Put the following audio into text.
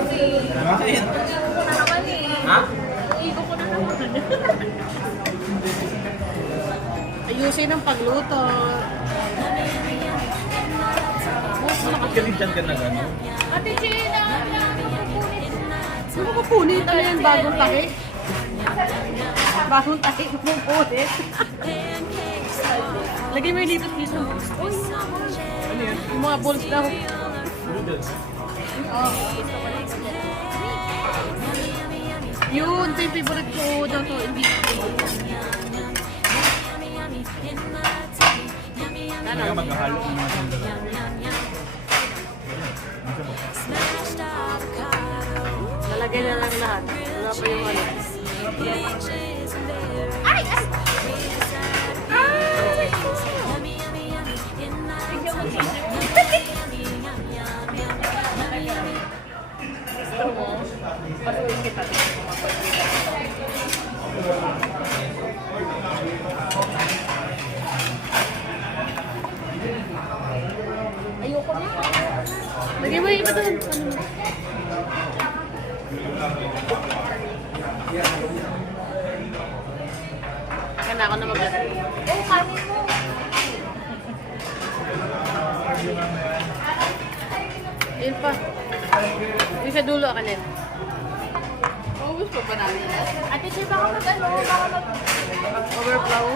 Bakit? Na naman eh. Ha? Igo ko na naman. Ayusin ang pagluto. Galing dyan ka na gano'n. Ate Gina, Ano ko punit? Ano yan? Bagong tahi? Bagong tahi mo punit. Lagay mo yung lipat dito. Uy, Ano yan? yung mga balls daw. Noodles. Yun, ito yung favorite ko daw to. Hindi. Kaya maghahalo ng mga sandala. Lalagay na lang lahat. Wala pa yung ano. ay! Ay! Pasuin kita. Ayoko na. Lagay mo yung iba doon. Kana ako na mag-lagay. Oh, kanin mo. Ayun pa. Yung sa dulo ka din. Ubus pa ba namin? Ate Che, baka mag-ano? Baka mag... Overflow.